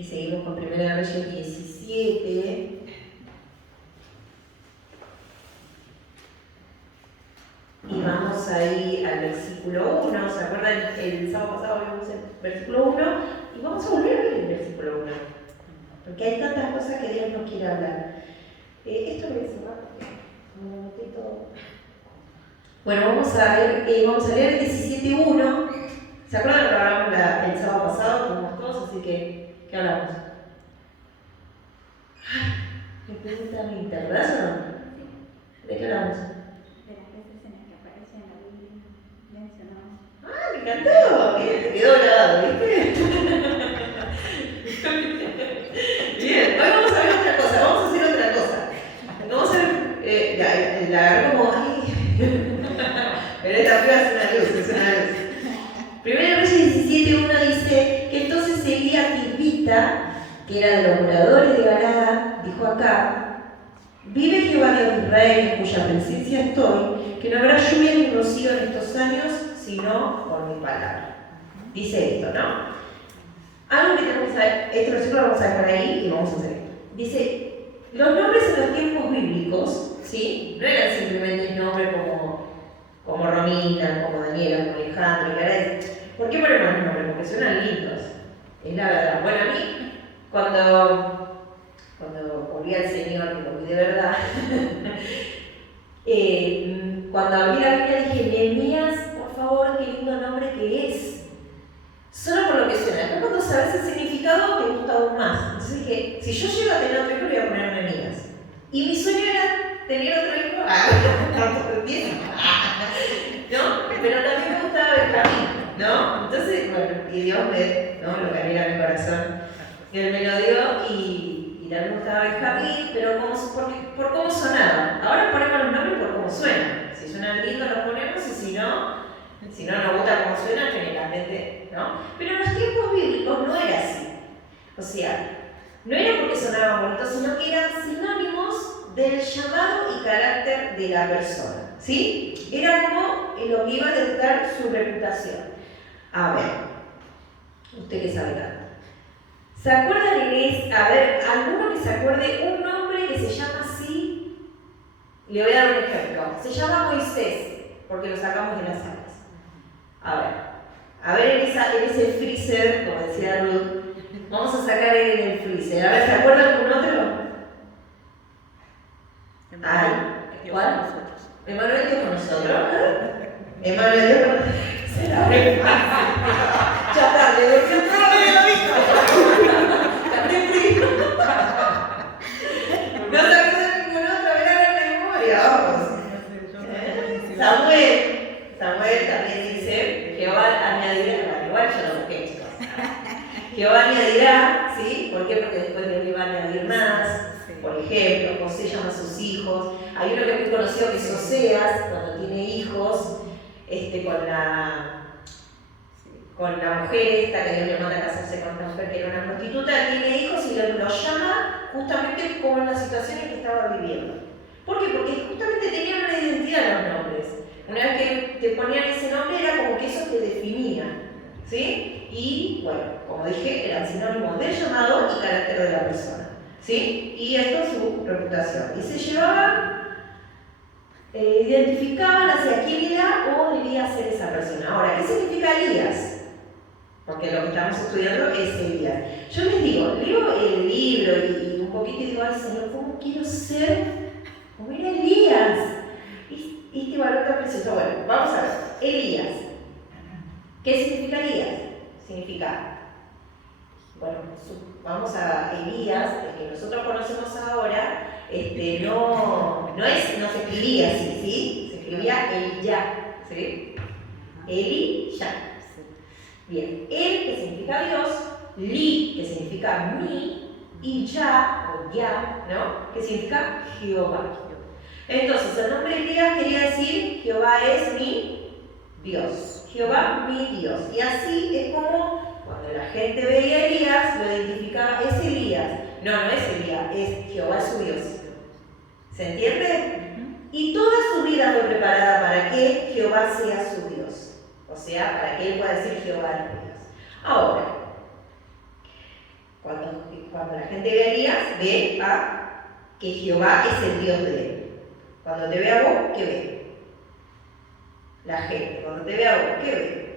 Y seguimos con 1 Reyes 17. Y vamos ahí al versículo 1. ¿Se acuerdan? El sábado pasado vimos el versículo 1. Y vamos a volver a ver el versículo 1. Porque hay tantas cosas que Dios nos quiere hablar. Esto lo voy a cerrar porque me lo noté todo. Bueno, vamos a leer el 17.1. ¿Se acuerdan que lo hablamos el sábado pasado? Tuvimos todos, así que, ¿qué hablamos? Me pregunta a mí, ¿te acordás o no? ¿De qué hablamos? De las veces en las que aparece en la Biblia mencionado. ¡Ah, me encantó! Bien, te quedó grabado, ¿viste? Bien, hoy vamos a ver otra cosa, vamos a hacer otra cosa. Vamos a ver, la agarré como, ¡ay! Pero esta prueba es una luz, es una luz. 1 Reyes 17.1 dice que entonces Elías Tisbita, que era de los moradores de Galaad, dijo acá: vive Jehová Dios de Israel, en cuya presencia estoy, que no habrá lluvia ni rocío en estos años, sino por mi palabra. Dice esto, ¿no? Algo que tenemos que saber, este versículo lo vamos a dejar ahí y vamos a hacer esto. Dice, los nombres en los tiempos bíblicos, ¿sí? No eran simplemente nombres como Romina, como Daniela, como Alejandro, que era. ¿Por qué ponemos los nombres? Porque suenan lindos. Es la verdad. Bueno, a mí, cuando volví al Señor, que volví de verdad, cuando abrí la Biblia dije, Nehemías, por favor, qué lindo nombre que es. Solo por lo que suena. Después cuando sabes el significado, te gusta aún más. Entonces dije, si yo llego a tener otro hijo, le voy a poner Nehemías. Y mi sueño era tener otro hijo. ¿No? Pero también me gustaba Benjamín, ¿no? Entonces, bueno, y Dios lo que anhela mi corazón. Él me lo dio y también me gustaba Benjamín, pero por cómo sonaba. Ahora ponemos los nombres por cómo suenan. Si suenan lindos los ponemos y si no nos gusta cómo suenan, generalmente, ¿no? Pero en los tiempos bíblicos no era así. O sea, no era porque sonaban bonitos, sino que eran sinónimos del llamado y carácter de la persona, ¿sí? Era como lo que iba a detectar su reputación. A ver, usted que sabe tanto. ¿Se acuerdan, Inés? A ver, alguno que se acuerde un nombre que se llama así. Le voy a dar un ejemplo. Se llama Moisés, porque lo sacamos de las aguas. A ver en ese freezer, como decía Ruth, vamos a sacar en el freezer. A ver, ¿se acuerdan algún otro? Ay, ¿cuál? Emanuel Dios con nosotros. Emanuel Dios con nosotros. Será muy fácil. Ya tarde, porque el programa de la vida. No se acuerdan ningún otro, verán la memoria, vamos. Samuel también dice, Jehová añadirá, igual yo lo busqué, chicos. Jehová añadirá, ¿sí? ¿Por qué? Porque después Dios le va a añadir más. Por ejemplo, José llama a sus hijos. Hay uno que es muy conocido que es Oseas, cuando tiene hijos, con la mujer esta, que Dios le manda a casarse con esta mujer que era una prostituta, tiene hijos y lo llama justamente como en la situación en que estaba viviendo. ¿Por qué? Porque justamente tenían una identidad los nombres. Una vez que te ponían ese nombre era como que eso te definía, ¿sí? Y bueno, como dije, eran sinónimos del llamado y carácter de la persona, ¿sí? Y esto es su reputación. Y se llevaban, identificaban hacia quién era o debía ser esa persona. Ahora, ¿qué significa Elías? Porque lo que estamos estudiando es Elías. Yo les digo, leo el libro y un poquito y digo, ay Señor, ¿cómo quiero ser como era Elías? Y este varón tan precioso. Bueno, vamos a ver. Elías. ¿Qué significa Elías? Significa, bueno, vamos a Elías, el que nosotros conocemos ahora, no se escribía así, ¿sí? Se escribía Eliyah, ¿sí? Eliyah. Bien, El, que significa Dios, Li, que significa mí, y Ya, o Ya, ¿no? Que significa Jehová. Entonces, el nombre de Elías quería decir, Jehová es mi Dios. Jehová, mi Dios. Y así es como, cuando la gente veía a Elías, lo identificaba, es Elías. No es Elías, es Jehová su Dios. ¿Se entiende? Y toda su vida fue preparada para que Jehová sea su Dios. O sea, para que él pueda decir Jehová es mi Dios. Ahora, Cuando la gente ve a Elías, ve a que Jehová es el Dios de él. Cuando te ve a vos, ¿qué ve? La gente. Cuando te ve a vos, ¿qué ve?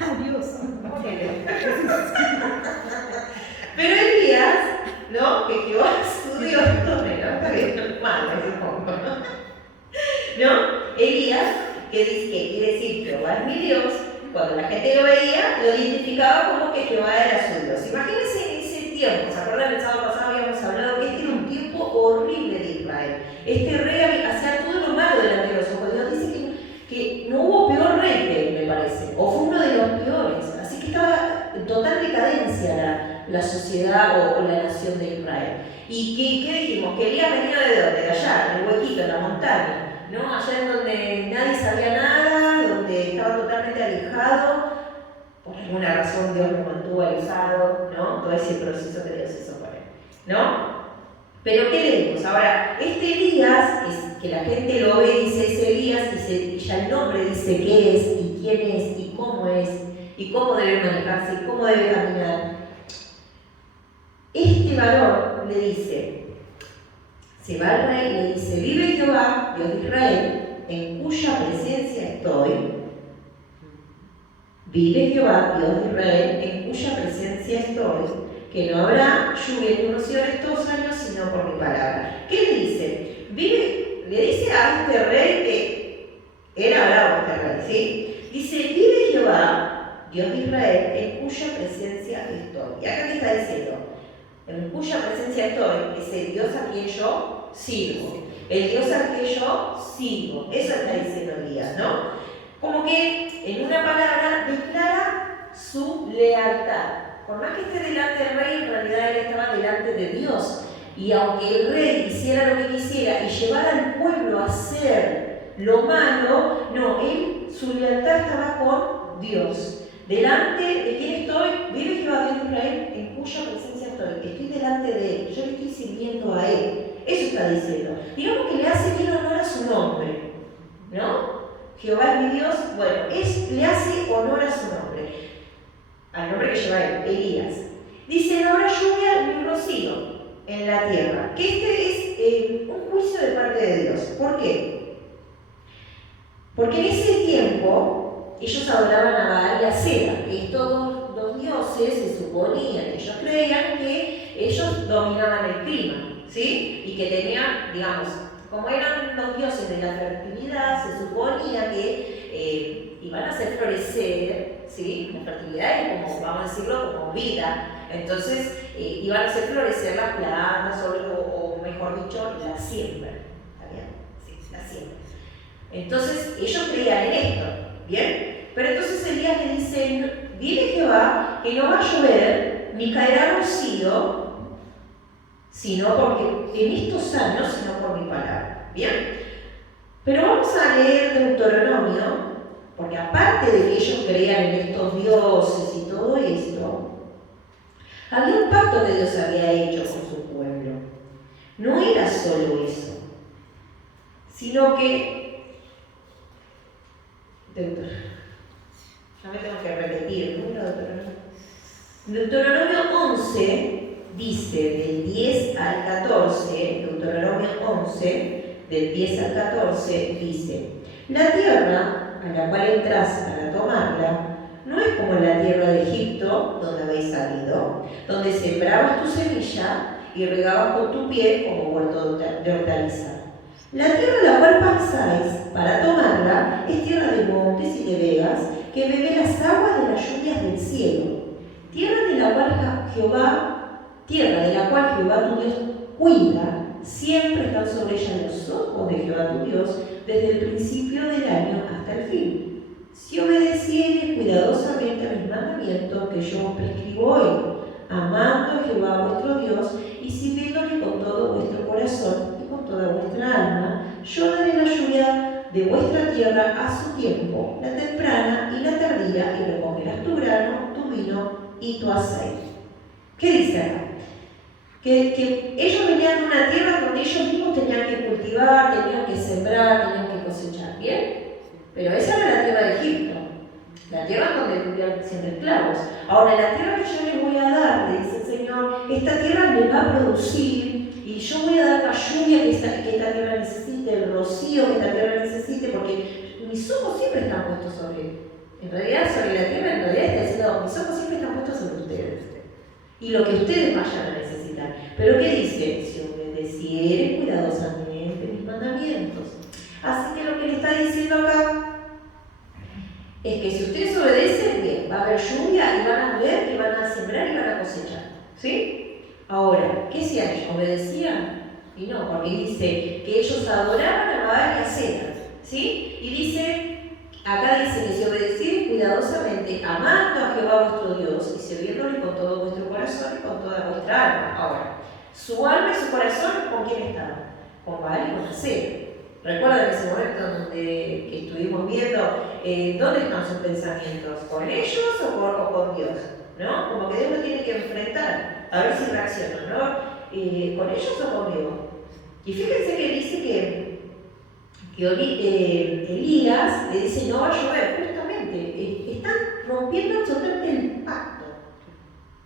Adiós. Pero Elías, ¿no? Que Jehová es su Dios, no, está bien, malo, supongo, ¿no? Elías, que quiere decir Jehová es mi Dios, cuando la gente lo veía, lo identificaba como que Jehová era su Dios. Imagínense en ese tiempo, ¿se acuerdan? El sábado pasado habíamos hablado que este era un tiempo horrible de Israel. Este rey hacía todo lo malo delante de los ojos de Dios. Dice que no hubo peor rey que él, me parece, o fue uno de los peores. Así que estaba en total decadencia la sociedad o la nación de Israel. ¿Y qué dijimos? Que Elías venía de dónde? De allá, en el huequito, en la montaña, ¿no? Allá en donde nadie sabía nada, donde estaba totalmente alejado. Por alguna razón Dios lo mantuvo alejado, ¿no? Todo ese proceso que Dios hizo por él, ¿no? Pero ¿qué leemos? Ahora, este Elías, que la gente lo ve y dice es Elías, y ya el nombre dice qué es, y quién es, y cómo debe manejarse, y cómo debe caminar. Este varón le dice, se va al rey y le dice, vive Jehová, Dios de Israel, en cuya presencia estoy. Vive Jehová, Dios de Israel, en cuya presencia estoy, que no habrá lluvia ni rocío en estos años, sino por mi palabra. ¿Qué le dice? Le dice a este rey que era bravo este rey, ¿sí? Dice, vive Jehová, Dios de Israel, en cuya presencia estoy. ¿Y acá qué está diciendo? En cuya presencia estoy, es el Dios a quien yo sirvo. El Dios a quien yo sigo. Eso está diciendo Elías, ¿no? Como que en una palabra declara su lealtad. Por más que esté delante del rey, en realidad él estaba delante de Dios. Y aunque el rey hiciera lo que quisiera y llevara al pueblo a hacer lo malo, no, su lealtad estaba con Dios. Delante de quién estoy, vive Jehová Dios de Israel, en cuya presencia estoy. Estoy delante de él, yo le estoy sirviendo a él. Eso está diciendo. Digamos que le hace bien honor a su nombre, ¿no? Jehová es mi Dios, bueno, le hace honor a su nombre, al nombre que lleva él, Elías. Dice, no habrá lluvia ni rocío en la tierra, que este es un juicio de parte de Dios. ¿Por qué? Porque en ese tiempo ellos adoraban a Baal y a Acera, que estos dos dioses se suponían, ellos creían que ellos dominaban el clima, ¿sí? Y que tenían, digamos, como eran los dioses de la fertilidad, se suponía que iban a hacer florecer, ¿sí? La fertilidad es como, vamos a decirlo, como vida. Entonces, iban a hacer florecer las plantas, o mejor dicho, la siembra. ¿Está bien? Sí, la siembra. Entonces, ellos creían en esto, ¿bien? Pero entonces Elías le dice, vive Jehová, que no va a llover, ni caerá rocío, sino porque en estos años, sino por mi palabra. ¿Bien? Pero vamos a leer Deuteronomio, porque aparte de que ellos creían en estos dioses y todo esto, había un pacto que Dios había hecho con su pueblo. No era solo eso, sino que ya me tengo que repetir, ¿no? Deuteronomio 11 dice del 10 al 14, Deuteronomio 11, del 10 al 14, dice: la tierra a la cual entras para tomarla no es como la tierra de Egipto, donde habéis salido, donde sembrabas tu semilla y regabas con tu pie como huerto de hortaliza. La tierra a la cual pasáis para tomarla es tierra de montes y de vegas, que bebe las aguas de las lluvias del cielo. Tierra de la cual Jehová tu Dios cuida, siempre están sobre ella los ojos de Jehová tu Dios, desde el principio del año hasta el fin. Si obedecieres cuidadosamente a mis mandamientos que yo os prescribo hoy, amando a Jehová vuestro Dios y sirviéndole con todo vuestro corazón y con toda vuestra alma, yo daré la lluvia de vuestra tierra a su tiempo, la temprana y la tardía, y recogerás tu grano, tu vino y tu aceite. ¿Qué dice acá? Que ellos venían de una tierra donde ellos mismos tenían que cultivar, tenían que sembrar, tenían que cosechar, ¿bien? Pero esa era la tierra de Egipto, la tierra donde vivían siendo esclavos. Ahora, la tierra que yo les voy a dar, esta tierra me va a producir y yo voy a dar la lluvia que esta tierra necesite, el rocío que esta tierra necesite, porque mis ojos siempre están puestos en realidad sobre la tierra, en realidad está diciendo, mis ojos siempre están puestos sobre ustedes y lo que ustedes vayan a necesitar. Pero ¿qué dice? Si obedecieres cuidadosamente mis mandamientos. Así que lo que le está diciendo acá es que si ustedes obedecen, bien, va a haber lluvia y van a ver y van a sembrar y van a cosechar. ¿Sí? Ahora, ¿qué hacían ellos? ¿Obedecían? Y no, porque dice que ellos adoraban a Baal y a Cera. ¿Sí? Y dice, acá dice que si obedecieres cuidadosamente, amando a Jehová vuestro Dios y sirviéndole con todo vuestro corazón y con toda vuestra alma. Ahora, su alma y su corazón, ¿con quién estaban? Con Baal y con Acera. ¿Recuerdan ese momento donde que estuvimos viendo dónde están sus pensamientos? ¿Con ellos o con Dios? ¿No? Como que Dios lo tiene que enfrentar, a ver si reaccionan, ¿no? ¿Con ellos o conmigo? Y fíjense que dice que Elías le dice no va a llover, justamente, están rompiendo absolutamente el pacto.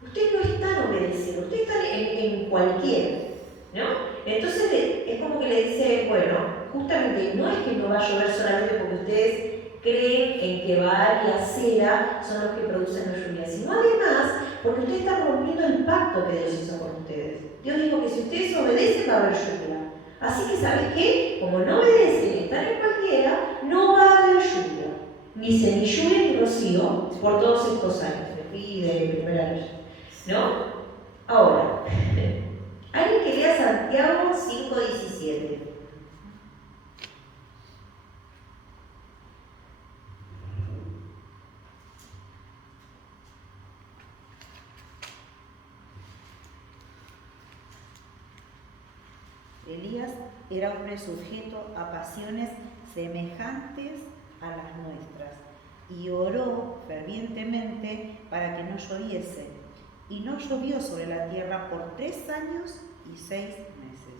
Ustedes no están obedeciendo, ustedes están en cualquiera, ¿no? Entonces es como que le dice, bueno, justamente no es que no va a llover solamente porque ustedes creen en que Baal y Acera son los que producen la lluvia, sino además porque ustedes están rompiendo el pacto que Dios hizo con ustedes. Dios dijo que si ustedes obedecen va a haber lluvia. Así que ¿saben qué? Como no obedecen y están en cualquiera, no va a haber lluvia. Dice, ni lluvia ni rocío por todos estos años. Me fui de primera vez. ¿No? Ahora, alguien que lea Santiago 5:17. Elías era hombre sujeto a pasiones semejantes a las nuestras y oró fervientemente para que no lloviese. Y no llovió sobre la tierra por 3 años y 6 meses.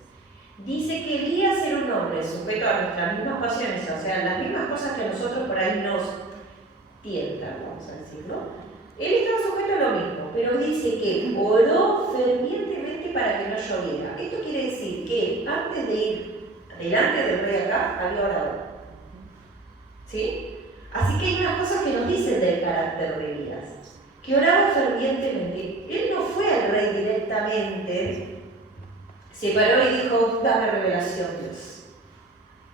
Dice que Elías era un hombre sujeto a nuestras mismas pasiones, o sea, las mismas cosas que a nosotros por ahí nos tientan, vamos a decirlo. Él estaba sujeto a lo mismo, pero dice que oró fervientemente para que no lloviera. Esto quiere decir que antes de ir delante del rey acá, había orado. ¿Sí? Así que hay unas cosas que nos dicen del carácter de Elías, que oraba fervientemente. Él no fue al rey directamente, se paró y dijo, dame revelación, Dios.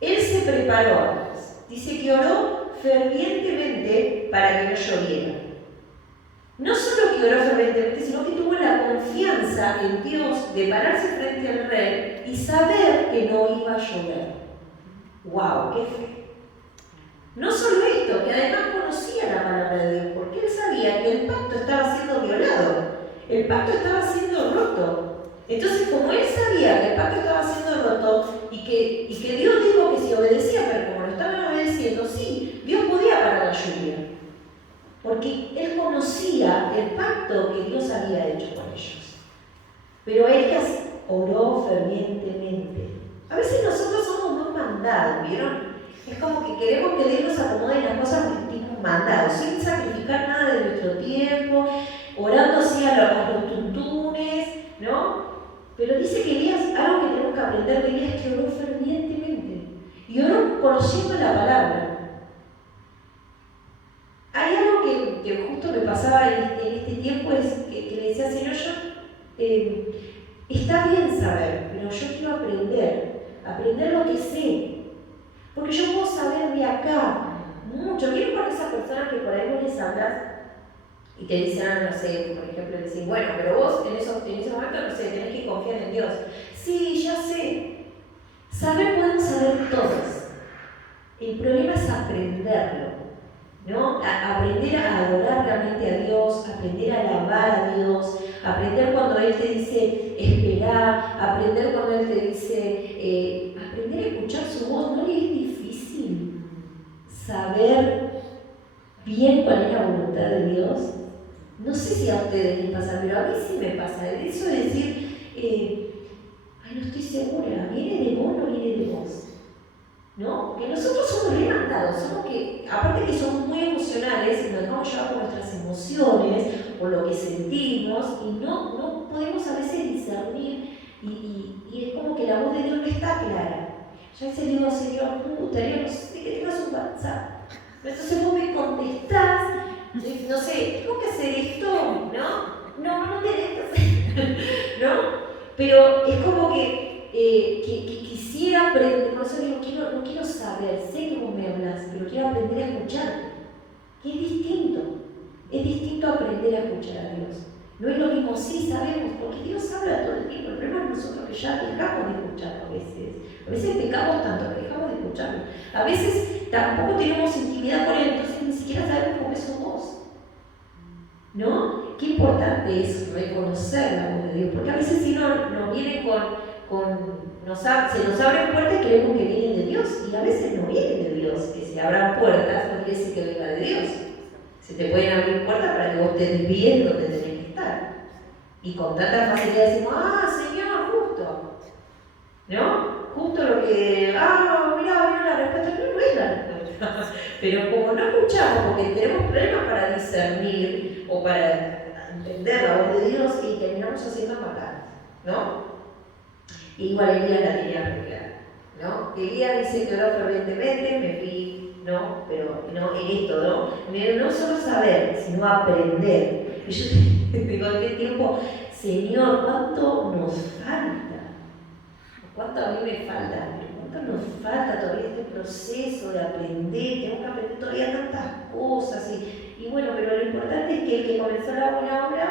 Él se preparó antes. Dice que oró fervientemente para que no lloviera. No solo que oró fervientemente, sino que tuvo la confianza en Dios de pararse frente al rey y saber que no iba a llover. ¡Wow! ¡Qué fe! No solo esto, que además conocía la palabra de Dios, porque él sabía que el pacto estaba siendo violado, el pacto estaba siendo roto. Entonces, como él sabía que el pacto estaba siendo roto y que Dios dijo que si obedecía, pero como lo estaban obedeciendo, sí, Dios podía parar la lluvia. Porque él conocía el pacto que Dios había hecho con ellos. Pero Elías oró fervientemente. A veces nosotros somos más mandados, ¿vieron? Es como que queremos que Dios nos acomode las cosas tipo mandados, sin sacrificar nada de nuestro tiempo, orando así a los tuntunes, ¿no? Pero dice que Elías, algo que tenemos que aprender de Elías es que oró fervientemente. Y oró conociendo la palabra. Hay algo que justo me pasaba en este tiempo, es que le decía, Señor, está bien saber, pero yo quiero aprender lo que sé. Porque yo puedo saber de acá mucho. ¿Vieron con esas personas que por ahí vos les hablas y te dicen, no sé, por ejemplo, decís, bueno, pero vos en ese momento, no sé, tenés que confiar en Dios? Sí, ya sé. Saber podemos saber todos. El problema es aprenderlo, ¿no? Aprender a adorar realmente a Dios, aprender a alabar a Dios, aprender cuando Él te dice esperar, aprender cuando Él te dice, aprender a escuchar su voz. ¿No le es difícil saber bien cuál es la voluntad de Dios? No sé si a ustedes les pasa, pero a mí sí me pasa. Eso de decir, ay, no estoy segura, ¿viene de vos o no viene de vos? ¿No? Que nosotros somos remandados, somos que, aparte que somos muy emocionales, nos dejamos llevar por nuestras emociones, por lo que sentimos y no podemos a veces discernir y es como que la voz de Dios no está clara. Yo a veces digo, Señor, me gustaría, no sé, que tengas un WhatsApp. Entonces vos me contestás, no sé, tengo que hacer esto, ¿no? No tenés que hacer, ¿no? Pero es como que quisiera aprender, por eso digo, no quiero saber, sé que vos me hablas, pero quiero aprender a escucharte. Que es distinto aprender a escuchar a Dios. No es lo mismo, sí, sabemos, porque Dios habla todo el tiempo. El problema es nosotros que ya dejamos de escucharlo a veces. A veces pecamos tanto que dejamos de escucharlo. A veces tampoco tenemos intimidad con Él, entonces ni siquiera sabemos cómo es su voz. ¿No? Qué importante es reconocer la voz de Dios, porque a veces si nos viene se nos abren puertas y creemos que vienen de Dios, y a veces no vienen de Dios. Que se abran puertas no quiere decir que venga de Dios. Se te pueden abrir puertas para que vos te desvíes donde tenés que estar. Y con tanta facilidad decimos, Señor, justo. ¿No? Justo lo que, mirá, vino la respuesta, no es la respuesta. Pero como no escuchamos, porque tenemos problemas para discernir o para entender la voz de Dios y terminamos haciendo maldad, ¿no? Y igual Elías la tenía muy clara, ¿no? Elías dice que oró fervientemente, me fui, ¿no? Pero no en esto, ¿no? No solo saber, sino aprender. Y yo digo, en qué tiempo, Señor, ¿cuánto nos falta? ¿Cuánto a mí me falta? ¿Cuánto nos falta todavía este proceso de aprender? Tenemos que aprender todavía tantas cosas. Y bueno, pero lo importante es que el que comenzó la buena obra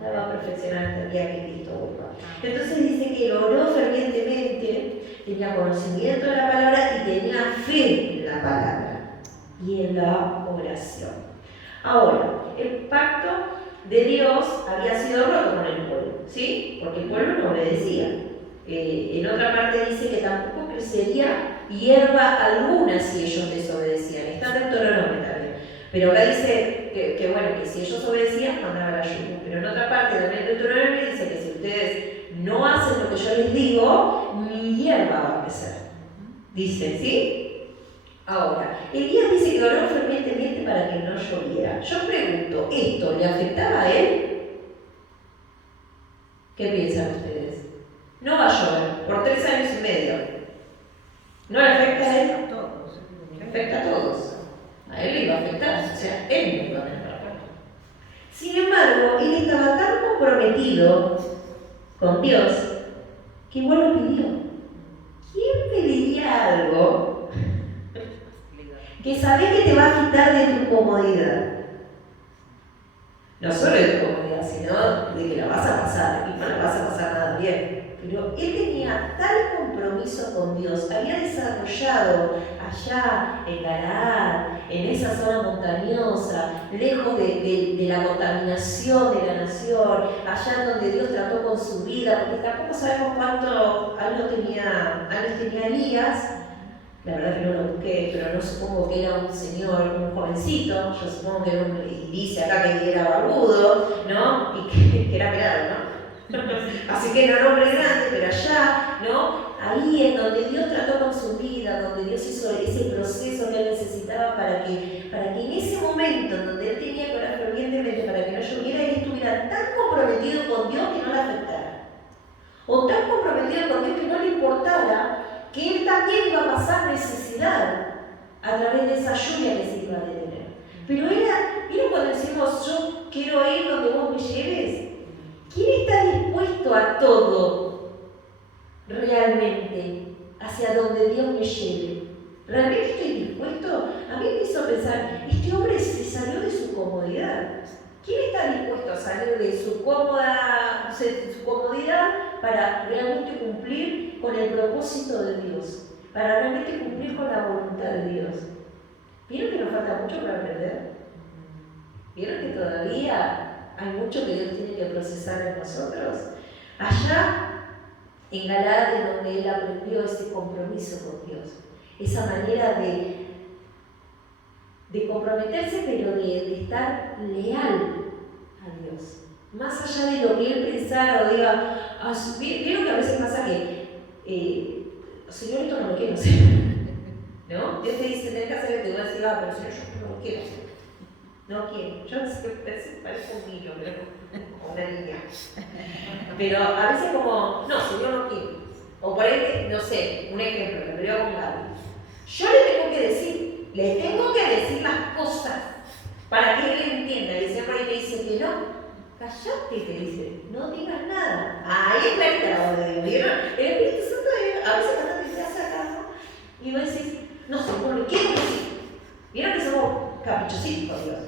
la va a perfeccionar hasta el día que Cristo vuelva. Entonces dice que oró fervientemente, tenía conocimiento de la palabra y tenía fe en la palabra y en la oración. Ahora, el pacto de Dios había sido roto con el pueblo, ¿sí? Porque el pueblo no obedecía. En otra parte dice que tampoco crecería hierba alguna si ellos desobedecían. Está en Deuteronomio también. Pero acá dice que bueno, que si ellos obedecían, mandaba la lluvia. Pero en otra parte también en Deuteronomio dice que si ustedes no hacen lo que yo les digo, ni hierba va a crecer. Dice, ¿sí? Ahora, Elías dice que oró fervientemente para que no lloviera. Yo pregunto, ¿esto le afectaba a él? ¿Qué piensan ustedes? No va a llover por 3 años y medio. ¿No le afecta a él? A todos. Le afecta a todos. A él le iba a afectar, o sea, él no iba a afectar. Sin embargo, él estaba tan comprometido con Dios que igual lo pidió. ¿Quién pediría algo que sabés que te va a quitar de tu comodidad? No solo de tu comodidad, sino de que la vas a pasar, y no la vas a pasar nada bien. Pero él tenía tal compromiso con Dios, había desarrollado allá en Galaad, en esa zona montañosa, lejos de la contaminación de la nación, allá donde Dios trató con su vida, porque tampoco sabemos cuántos años tenía Elías. La verdad que no lo busqué, pero no supongo que era un señor, un jovencito. Yo supongo que y dice acá que era barbudo, ¿no? Y que era pelado, ¿no? Así que era un hombre grande, pero allá, ¿no? Ahí en donde Dios trató con su vida, donde Dios hizo ese proceso que él necesitaba para que en ese momento en donde él tenía que orar fervientemente para que no lloviera, él estuviera tan comprometido con Dios que no le afectara. O tan comprometido con Dios que no le importara que él también iba a pasar necesidad a través de esa lluvia que se iba a detener. Pero ¿vieron cuando decimos yo quiero ir donde vos me lleves? ¿Quién está dispuesto a todo realmente hacia donde Dios me lleve? ¿Realmente estoy dispuesto? A mí me hizo pensar, este hombre se salió de su comodidad. ¿Quién está dispuesto a salir de su comodidad para realmente cumplir con el propósito de Dios? Para realmente cumplir con la voluntad de Dios. ¿Vieron que nos falta mucho para aprender? ¿Vieron que todavía hay mucho que Dios tiene que procesar en nosotros? Allá en Galaad, de donde él aprendió ese compromiso con Dios, esa manera de comprometerse, pero de estar leal a Dios. Más allá de lo que él pensara o diga, ¿vieron que a veces pasa que, Señor, esto no lo quiero hacer? ¿No? Dios te dice, tenés que hacer esto, y tú vas a decir, pero Señor, yo no lo quiero hacer. No quiero. Yo no sé qué parece un niño, o una niña. Pero a veces como, no, Señor, no quiero. O por ahí, no sé, un ejemplo, que me lo hago con Gaby. Yo le tengo que decir las cosas para que él entienda. Y el Señor por ahí me dice que no, callate, te dice, no digas nada. Ahí es clarita la voz de Dios. ¿Vieron? El Espíritu Santo a veces bastante te hace acá, ¿no? Y vos decís, no, Señor, quiero decir. Vieron que somos caprichositos con Dios.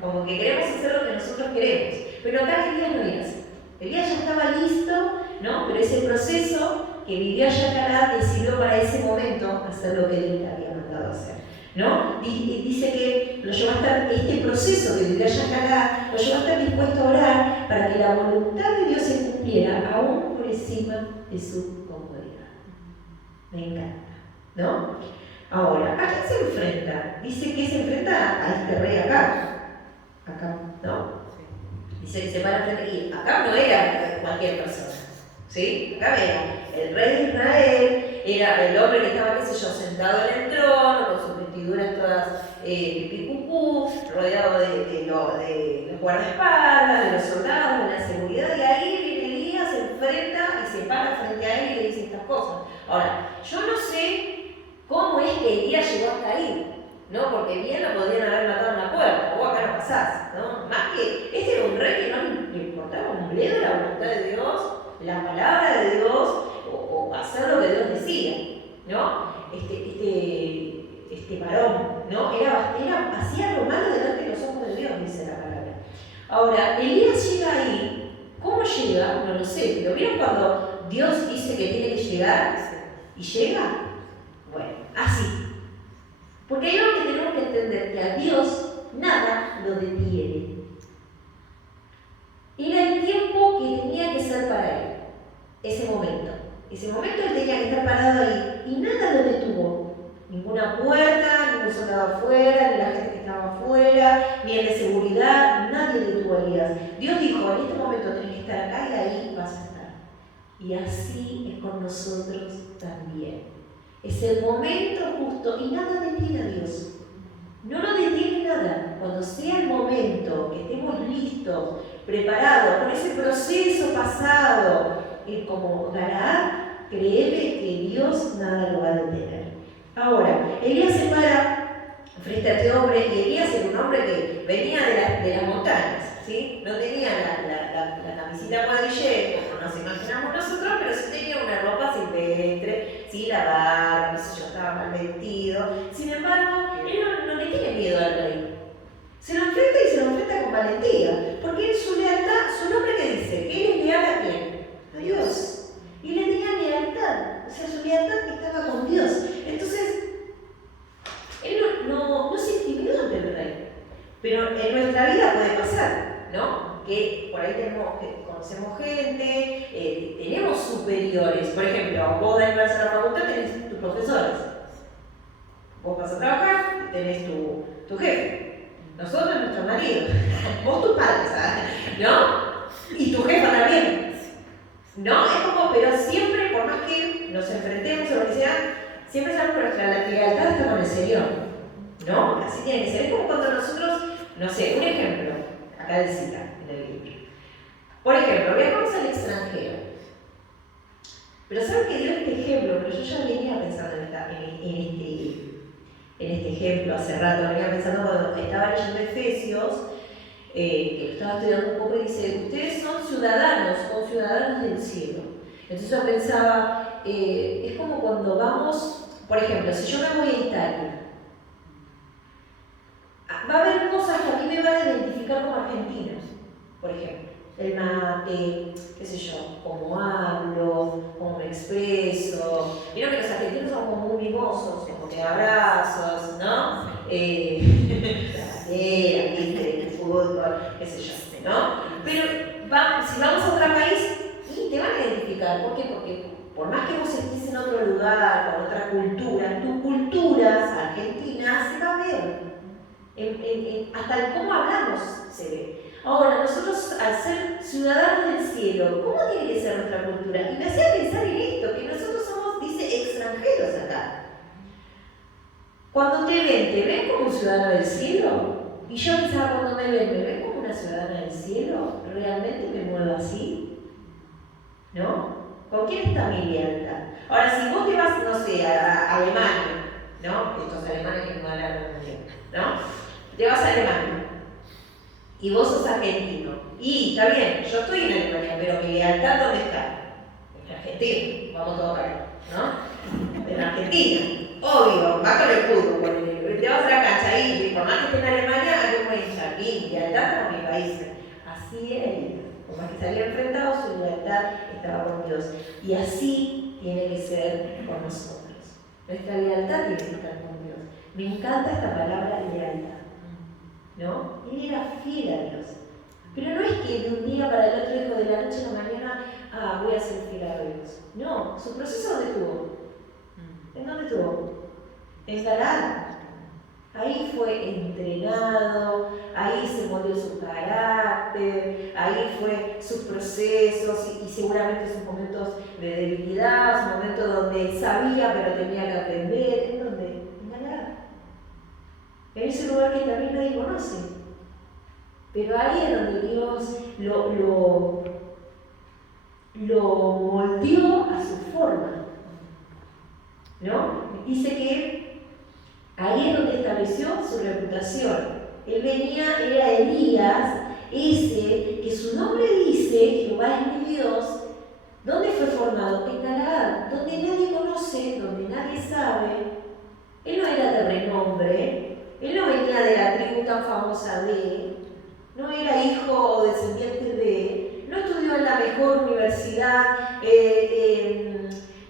Como que queremos hacer lo que nosotros queremos. Pero acá Elías no era así. Elías ya estaba listo, ¿no? Pero ese proceso que vivió Yacará decidió para ese momento hacer lo que él le había mandado hacer, ¿no? Y dice que lo llevó a estar, este proceso que vivió Yacará, lo llevó a estar dispuesto a orar para que la voluntad de Dios se cumpliera aún por encima de su comodidad. Me encanta, ¿no? Ahora, ¿a quién se enfrenta? Dice que se enfrenta a este rey Acab, ¿no? Dice que se para frente, y Acab no era cualquier persona, ¿sí? Acab era el rey de Israel, era el hombre que estaba, qué sé yo, sentado en el trono, con sus vestiduras todas picucú, rodeado de los guardaespaldas, de los soldados, de la seguridad, y ahí viene Elías, se enfrenta y se para frente a él y le dice estas cosas. Ahora, yo no sé cómo es que Elías llegó hasta ahí, ¿no? Porque bien lo podrían haber matado en la puerta, vos acá no pasás, ¿no? Más que, este era un rey que no le importaba un bledo la voluntad de Dios, la palabra de Dios, o hacer lo que Dios decía, ¿no? Este varón, ¿no? Hacía lo malo delante de los ojos de Dios, dice la palabra. Ahora, Elías llega ahí, ¿cómo llega? No lo sé, pero ¿vieron cuando Dios dice que tiene que llegar? ¿Y llega? Bueno, así. Porque hay algo que tenemos que entender, que a Dios nada lo detiene. Era el tiempo que tenía que ser para él, ese momento. Ese momento él tenía que estar parado ahí y nada lo detuvo. Ninguna puerta, ningún soldado afuera, ni la gente que estaba afuera, ni el de seguridad, nadie detuvo a Elías. Dios dijo, en este momento tenés que estar acá y ahí vas a estar. Y así es con nosotros también. Es el momento justo y nada detiene a Dios. No lo detiene nada. Cuando sea el momento que estemos listos, preparados, con ese proceso pasado, como Galaad, créeme que Dios nada lo va a detener. Ahora, Elías se para frente a este hombre, y Elías era un hombre que venía de las montañas, ¿sí? No tenía la camisita cuadrillera, como nos imaginamos nosotros, pero sí tenía una ropa silvestre, ¿sí? La barba, no sé yo, estaba mal vestido. Sin embargo, él no le tiene miedo al rey. Se lo enfrenta y se lo enfrenta con valentía, porque en su lealtad, su nombre que dice, que él es leal a quién? A Dios. Y le tenía lealtad, o sea, su lealtad estaba con Dios. Entonces, él no se intimidó ante el rey. Pero en nuestra vida puede pasar, ¿no? Que por ahí conocemos gente, tenemos superiores. Por ejemplo, vos vas a la facultad, tenés tus profesores. Vos vas a trabajar, tenés tu jefe. Nosotros, nuestro marido. Vos tu padre, ¿sabes? ¿No? Y tu jefa también. ¿No? Es como, pero siempre, por más que nos enfrentemos a lo que sea, siempre sabemos que nuestra lealtad está con el Señor. ¿No? Así tiene que ser. Es como cuando nosotros, no sé, un ejemplo, acá de cita en el libro. Por ejemplo, viajamos al extranjero. Pero ¿saben que dio este ejemplo? Pero yo ya venía pensando en este ejemplo hace rato, venía pensando cuando estaba leyendo Efesios, que lo estaba estudiando un poco y dice, ustedes son ciudadanos del cielo. Entonces yo pensaba, es como cuando vamos, por ejemplo, si yo me voy a Italia, va a haber cosas que a mí me van a identificar como argentinos, por ejemplo, el mate, qué sé yo, cómo hablo, cómo me expreso. Vieron que los argentinos son como muy mimosos, como que abrazos, ¿no? La bandera, el fútbol, qué sé yo, ¿no? Pero si vamos a otro país, y te van a identificar. ¿Por qué? Porque por más que vos estés en otro lugar, con otra cultura, tu cultura argentina se va a ver. Hasta en cómo hablamos se ve. Ahora, nosotros al ser ciudadanos del cielo, ¿cómo tiene que ser nuestra cultura? Y me hacía pensar en esto, que nosotros somos, dice, extranjeros acá. Cuando te ven como un ciudadano del cielo, Y yo pensaba, cuando me ven como una ciudadana del cielo, ¿realmente me muevo así? ¿No? ¿Con quién está mi lealtad? Ahora, si vos te vas, no sé, a Alemania, ¿no? Estos alemanes que no hablan muy bien, ¿no? Te vas a Alemania y vos sos argentino. Y está bien, yo estoy en Alemania, pero mi lealtad, ¿dónde está? En Argentina, vamos todos para allá, ¿no? En Argentina, obvio, va con el fútbol, te vas a la cancha y por más que esté en Alemania, hay un hinchar, mi lealtad con mi país. Así era él. Por más que salía enfrentado, su lealtad estaba con Dios. Y así tiene que ser con nosotros. Nuestra lealtad tiene que estar con Dios. Me encanta esta palabra lealtad, ¿no? Él era fiel a Dios. Pero no es que de un día para el otro dijo de la noche a la mañana, voy a ser fiel a Dios. No, su proceso ¿dónde estuvo? ¿En dónde estuvo? En Galaad. Ahí fue entrenado, ahí se moldeó su carácter, ahí fue sus procesos y seguramente sus momentos de debilidad, sus momentos donde él sabía pero tenía que aprender. ¿En dónde? En Galaad. En ese lugar que también nadie conoce. Pero ahí es donde Dios lo moldeó a su forma, ¿no? Dice que ahí es donde estableció su reputación. Él venía, era Elías, ese que su nombre dice, Jehová es mi Dios. ¿Dónde fue formado? En Galaad, donde nadie conoce, donde nadie sabe. Él no era de renombre, él no venía de la tribu tan famosa de, no era hijo o descendiente de, no estudió en la mejor universidad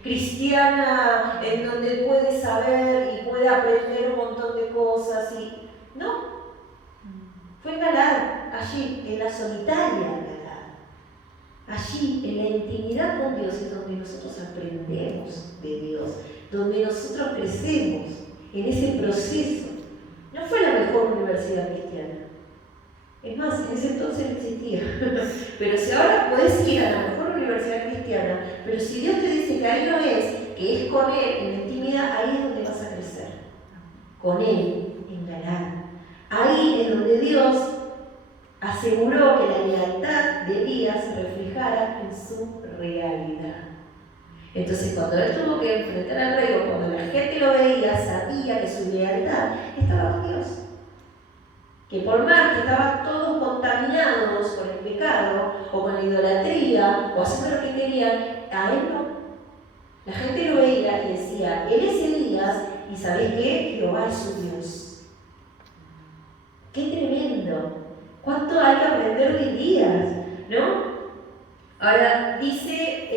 cristiana en donde puede saber y puede aprender un montón de cosas y no, fue en Galaad, allí en la solitaria Galaad, allí en la intimidad con Dios es donde nosotros aprendemos de Dios, donde nosotros crecemos en ese proceso. No fue la mejor universidad cristiana, es más, en ese entonces no existía. Pero si ahora puedes ir a la mejor universidad cristiana, pero si Dios te dice que ahí no es, que es con Él, en la intimidad, ahí es donde vas a crecer. Con Él, en Galaad. Ahí es donde Dios aseguró que la lealtad de Elías se reflejara en su realidad. Entonces, cuando él tuvo que enfrentar al rey, o cuando la gente lo veía, sabía que su lealtad estaba con Dios. Que por más que estaban todos contaminados con el pecado, o con la idolatría, o haciendo lo que querían, a él no. La gente lo veía y decía, él es Elías, y ¿sabés qué? Jehová es su Dios. ¡Qué tremendo! ¿Cuánto hay que aprender de Elías? ¿No? Ahora, dice,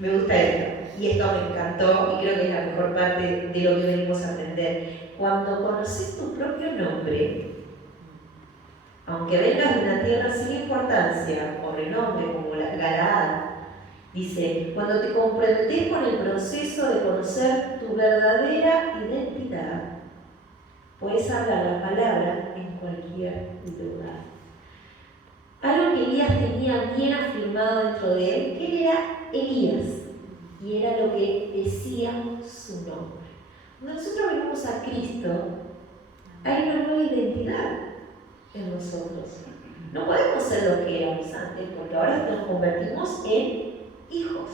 me gusta esto, y esto me encantó, y creo que es la mejor parte de lo que venimos a aprender. Cuando conoces tu propio nombre, aunque vengas de una tierra sin importancia o renombre como la Galaad, dice, cuando te comprendes con el proceso de conocer tu verdadera identidad, puedes hablar la palabra en cualquier lugar. Algo que Elías tenía bien afirmado dentro de él, que él era Elías, y era lo que decía su nombre. Cuando nosotros venimos a Cristo, hay una nueva identidad en nosotros. No podemos ser lo que éramos antes, porque ahora nos convertimos en hijos.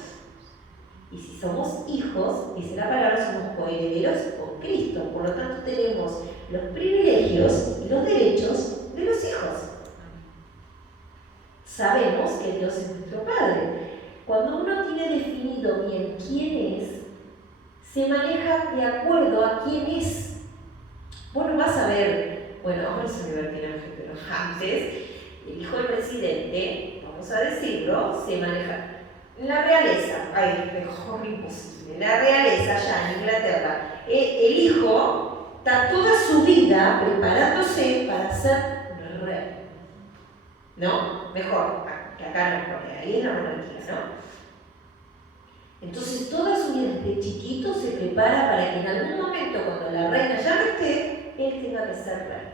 Y si somos hijos, dice la palabra, somos coherederos con Cristo. Por lo tanto, tenemos los privilegios y los derechos de los hijos. Sabemos que Dios es nuestro Padre. Cuando uno tiene definido bien quién es, se maneja de acuerdo a quién es. Vos no vas a ver, bueno, ahora es un libertinaje, pero antes, el hijo del presidente, vamos a decirlo, se maneja. La realeza, mejor imposible, la realeza allá en Inglaterra, el hijo está toda su vida preparándose para ser rey. ¿No? Mejor, que acá no es Corea, ahí es la monarquía, ¿no? Entonces toda su vida desde chiquito se prepara para que en algún momento, cuando la reina ya no esté, él tenga que ser rey.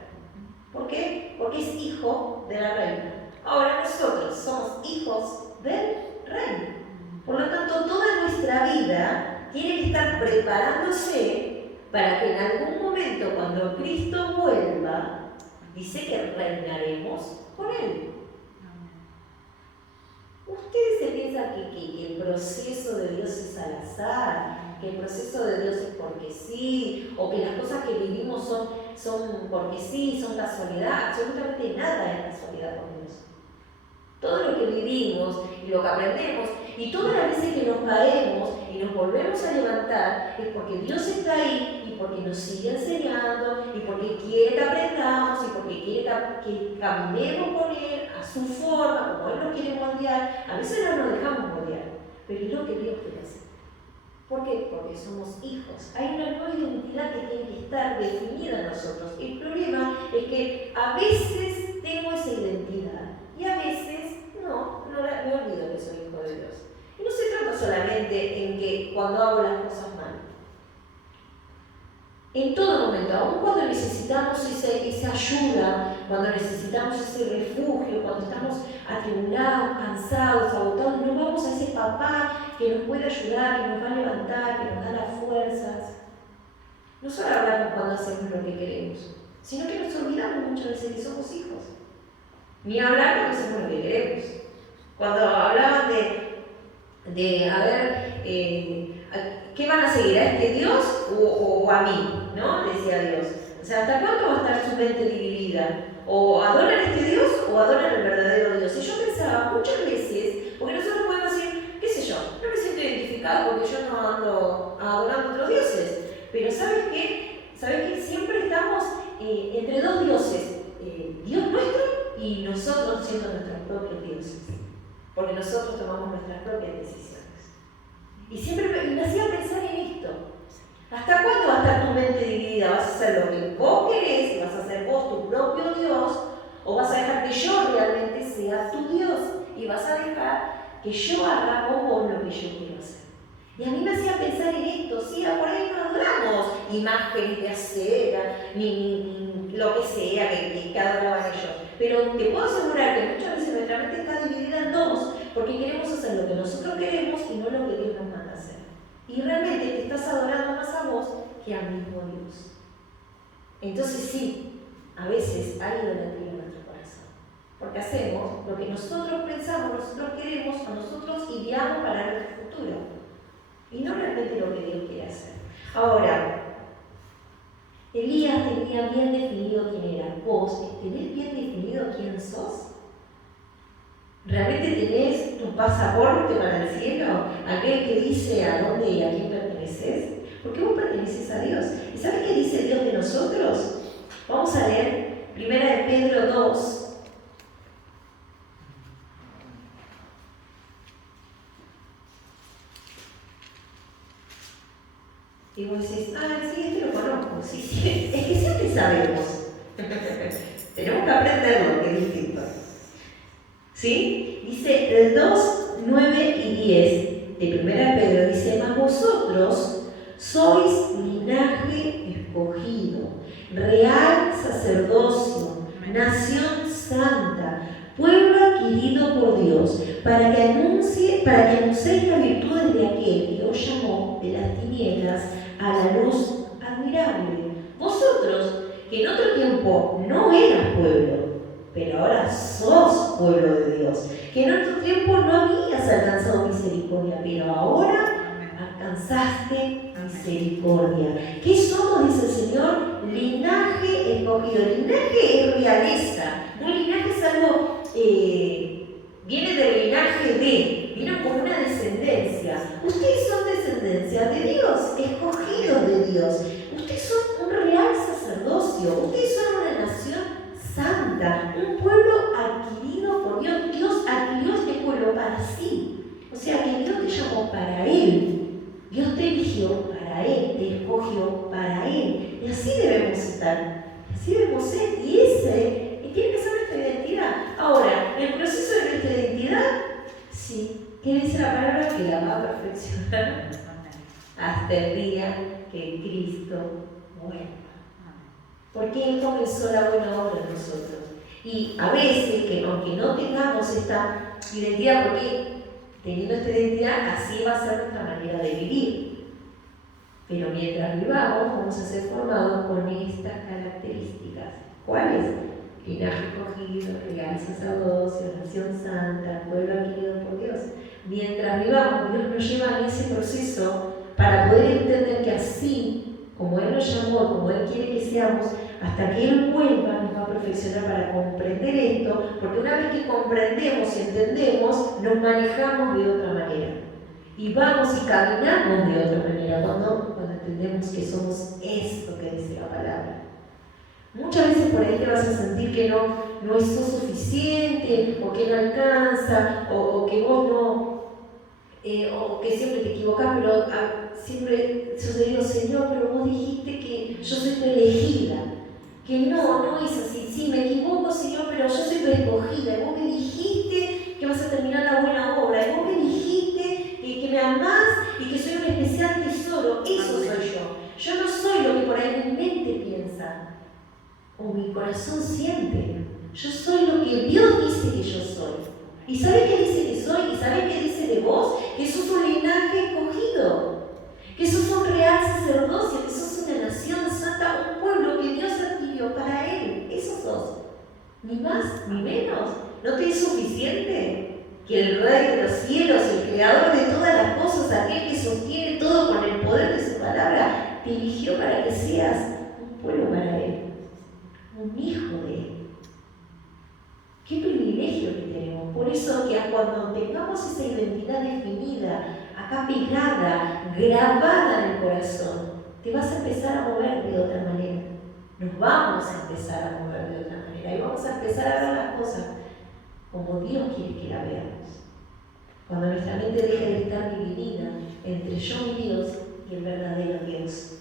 ¿Por qué? Porque es hijo de la reina. Ahora nosotros somos hijos del rey. Por lo tanto, toda nuestra vida tiene que estar preparándose para que en algún momento momento, cuando Cristo vuelva, dice que reinaremos con Él. ¿Ustedes se piensan que el proceso de Dios es al azar? ¿Que el proceso de Dios es porque sí? ¿O que las cosas que vivimos son porque sí, son casualidad? Absolutamente nada es casualidad con Dios. Todo lo que vivimos y lo que aprendemos y todas las veces que nos caemos y nos volvemos a levantar es porque Dios está ahí y porque nos sigue enseñando y porque quiere que aprendamos y porque quiere que caminemos con Él a su forma, como Él nos quiere moldear. A veces no nos dejamos moldear, pero es lo que Dios quiere hacer. ¿Por qué? Porque somos hijos. Hay una nueva identidad que tiene que estar definida en nosotros. El problema es que a veces tengo esa identidad y a veces me olvido que soy hijo de Dios. Y no se trata solamente en que cuando hago las cosas mal. En todo momento, aun cuando necesitamos esa ayuda, cuando necesitamos ese refugio, cuando estamos atribulados, cansados, agotados, no vamos a ese papá que nos puede ayudar, que nos va a levantar, que nos da las fuerzas. No solo hablamos cuando hacemos lo que queremos, sino que nos olvidamos muchas veces que somos hijos. Ni hablar cuando hacemos lo que queremos. Cuando hablaban de a ver, ¿qué van a seguir? ¿A este Dios o a mí? ¿No? Decía Dios. O sea, ¿hasta cuándo va a estar su mente dividida? ¿O adoran a este Dios o adoran al verdadero Dios? Y yo pensaba muchas veces, porque nosotros podemos decir, qué sé yo, no me siento identificado porque yo no ando adorando a otros dioses. Pero ¿sabes qué? ¿Sabes qué? Siempre estamos entre dos dioses. Dios nuestro y nosotros siendo nuestros propios dioses. Porque nosotros tomamos nuestras propias decisiones. Y siempre me hacía pensar en esto. ¿Hasta cuándo va a estar tu mente dividida? ¿Vas a hacer lo que vos querés y vas a ser vos tu propio Dios? ¿O vas a dejar que yo realmente sea tu Dios? Y vas a dejar que yo haga con vos lo que yo quiero hacer. Y a mí me hacía pensar en esto. Sí, por ahí no adoramos imágenes de acera, ni lo que sea que adoraban ellos. Pero te puedo asegurar que muchas veces nuestra mente está dividida en dos, porque queremos hacer lo que nosotros queremos y no lo que Dios nos manda hacer. Y realmente te estás adorando más a vos que al mismo Dios. Entonces sí, a veces hay idolatría en nuestro corazón, porque hacemos lo que nosotros pensamos, nosotros queremos, a nosotros ideamos para nuestro futuro, y no realmente lo que Dios quiere hacer. Ahora, Elías tenía bien definido quién era. ¿Vos tenés bien definido quién sos? ¿Realmente tenés tu pasaporte para el cielo? Aquel que dice a dónde y a quién perteneces. Porque vos perteneces a Dios. ¿Y sabés qué dice Dios de nosotros? Vamos a leer 1 de Pedro 2. Y vos decís, sí, este lo conozco. Sí, es que siempre sabemos. Tenemos que aprenderlo, que es distinto. ¿Sí? Dice el 2, 9 y 10 de 1 Pedro, dice, mas vosotros sois linaje escogido, real sacerdocio, nación santa, pueblo adquirido por Dios, para que anunciéis las virtudes de aquel que os llamó de las tinieblas a la luz admirable. Vosotros, que en otro tiempo no eras pueblo, pero ahora sos pueblo de Dios, que en otro tiempo no habías alcanzado misericordia, pero ahora alcanzaste misericordia. ¿Qué somos? Dice el Señor, linaje escogido. Linaje es realeza. Un linaje es algo, viene del linaje vino con una descendencia. Ustedes son descendencia de Dios, escogidos de Dios. Ustedes son un real sacerdocio, ustedes son una nación santa, un pueblo adquirido por Dios. Dios adquirió este pueblo para sí. O sea que Dios te llamó para Él. Dios te eligió para Él, te escogió para Él. Y así debemos estar, así debemos ser. Y ese tiene que ser nuestra identidad. Ahora, el proceso de nuestra identidad, sí, ¿qué dice la palabra? Que la va a perfeccionar hasta el día que Cristo muera. Porque Él comenzó la buena obra en nosotros. Y a veces, que aunque no tengamos esta identidad, porque teniendo esta identidad, así va a ser nuestra manera de vivir. Pero mientras vivamos, vamos a ser formados con estas características. ¿Cuáles? Linaje escogido, real sacerdocio, nación santa, pueblo adquirido por Dios. Mientras vivamos, Dios nos lleva en ese proceso para poder entender que así, como Él nos llamó, como Él quiere que seamos, hasta que Él vuelva, nos va a perfeccionar para comprender esto, porque una vez que comprendemos y entendemos, nos manejamos de otra manera. Y vamos y caminamos de otra manera cuando entendemos que somos esto que dice la palabra. Muchas veces por ahí te vas a sentir que no es suficiente, o que no alcanza, o que vos no, o que siempre te equivocás, pero siempre yo te digo, Señor, pero vos dijiste que yo soy tu elegida, que no es así, sí, me equivoco, Señor, pero yo soy tu escogida, y vos me dijiste que vas a terminar la buena obra, y vos me dijiste que me amás y que soy un especial tesoro, eso soy yo. Yo no soy lo que por ahí mi mente piensa o mi corazón siente. Yo soy lo que Dios dice que yo soy. ¿Y sabes qué dice que soy? ¿Y sabes qué dice de vos? Que sos un linaje escogido, que sos un real sacerdocio, que sos una nación santa, un pueblo que Dios adquirió para Él. Eso sos. Ni más ni menos. ¿No te es suficiente? Que el Rey de los cielos, el Creador de todas las cosas, aquel que sostiene todo con el poder de su palabra, te eligió para que seas un pueblo para Él, un hijo de Él. Qué privilegio que tenemos. Por eso que cuando tengamos esa identidad definida, acá pegada, grabada en el corazón, te vas a empezar a mover de otra manera. Nos vamos a empezar a mover de otra manera y vamos a empezar a ver las cosas como Dios quiere que la veamos. Cuando nuestra mente deje de estar dividida entre yo y Dios y el verdadero Dios.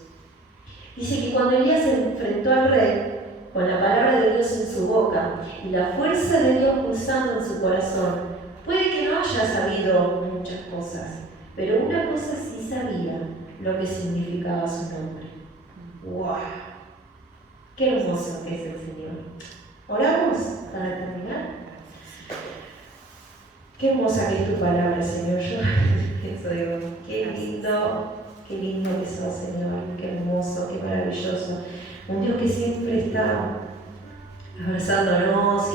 Dice que cuando Elías se enfrentó al rey, con la palabra de Dios en su boca y la fuerza de Dios pulsando en su corazón, puede que no haya sabido muchas cosas, pero una cosa sí sabía, lo que significaba su nombre. ¡Wow! ¡Qué hermoso que es el Señor! ¿Oramos para terminar? Qué hermosa que es tu palabra, Señor. Yo pienso, digo, qué lindo que sos, Señor. Qué hermoso, qué maravilloso. Un Dios que siempre está abrazándonos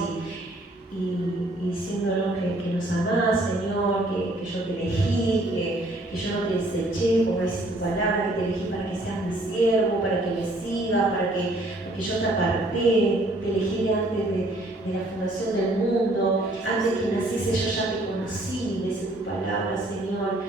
y diciéndonos que nos amás, Señor, que yo te elegí, que yo no te deseché, como dice tu palabra, que te elegí para que seas mi siervo, para que me sigas, porque yo te aparté, te elegí antes de la fundación del mundo, antes que naciese yo ya te conocí, dice tu palabra, Señor.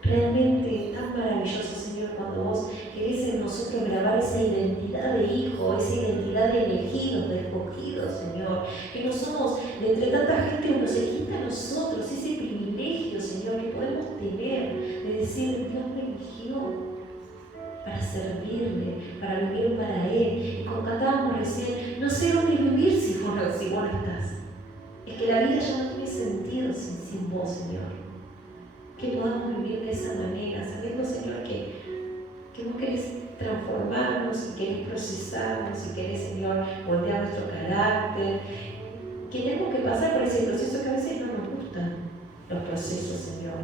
Realmente tan maravilloso, Señor, cuando vos querés en nosotros grabar esa identidad de hijo, esa identidad de elegidos, de escogidos, Señor. Que no somos, de entre tanta gente, nos elegiste a nosotros, ese privilegio, Señor, que podemos tener de decir, Dios me eligió para servirle, para vivir para Él. Y como cantábamos recién, no sé dónde vivir si vos no estás. Es que la vida ya no tiene sentido sin vos, Señor. Que podamos vivir de esa manera, sabiendo, Señor, que vos querés transformarnos y querés procesarnos y querés, Señor, moldear nuestro carácter. Que tenemos que pasar por ese proceso que a veces no nos gustan los procesos, Señor,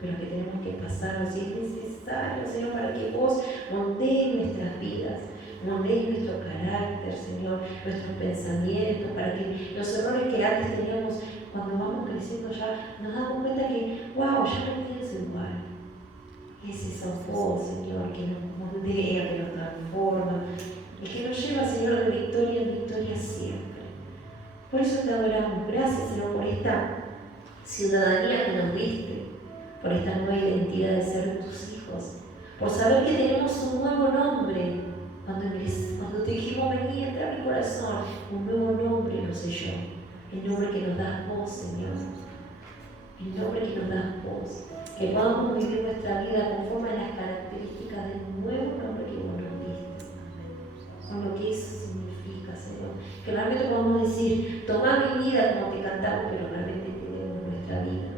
pero que tenemos que pasarlos y es necesario, Señor, para que vos moldees nuestras vidas, moldees nuestro carácter, Señor, nuestros pensamientos, para que los errores que antes teníamos, cuando vamos creciendo ya, nos damos cuenta que, wow, ya no tienes igual. Ese sos vos, Señor, que nos moldea, que nos transforma, y que nos lleva, Señor, de victoria en victoria siempre. Por eso te adoramos. Gracias, Señor, por esta ciudadanía que nos diste, por esta nueva identidad de ser tus hijos, por saber que tenemos un nuevo nombre. Cuando te dijimos, vení, entra a mi corazón, un nuevo nombre lo sé yo. El nombre que nos das vos, Señor. El nombre que nos das vos. Que podamos vivir nuestra vida conforme a las características del nuevo nombre que vos nos diste. Con lo que eso significa, Señor. Que realmente podamos decir, tomá mi vida como te cantamos, pero realmente tenemos nuestra vida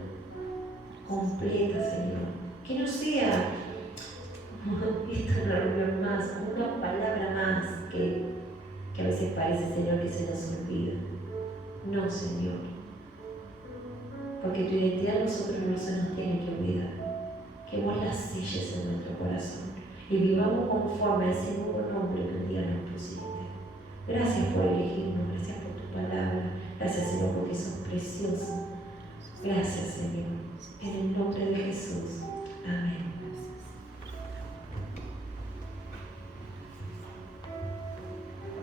completa, Señor. Que no sea esta una reunión más, una palabra más que a veces parece, Señor, que se nos olvida. No, Señor, porque tu identidad nosotros no se nos tiene que olvidar. que vos las selles en nuestro corazón y vivamos conforme a ese nuevo nombre que un día nos pusiste. Gracias por elegirnos, gracias por tu palabra, gracias Señor porque sos precioso. Gracias Señor, en el nombre de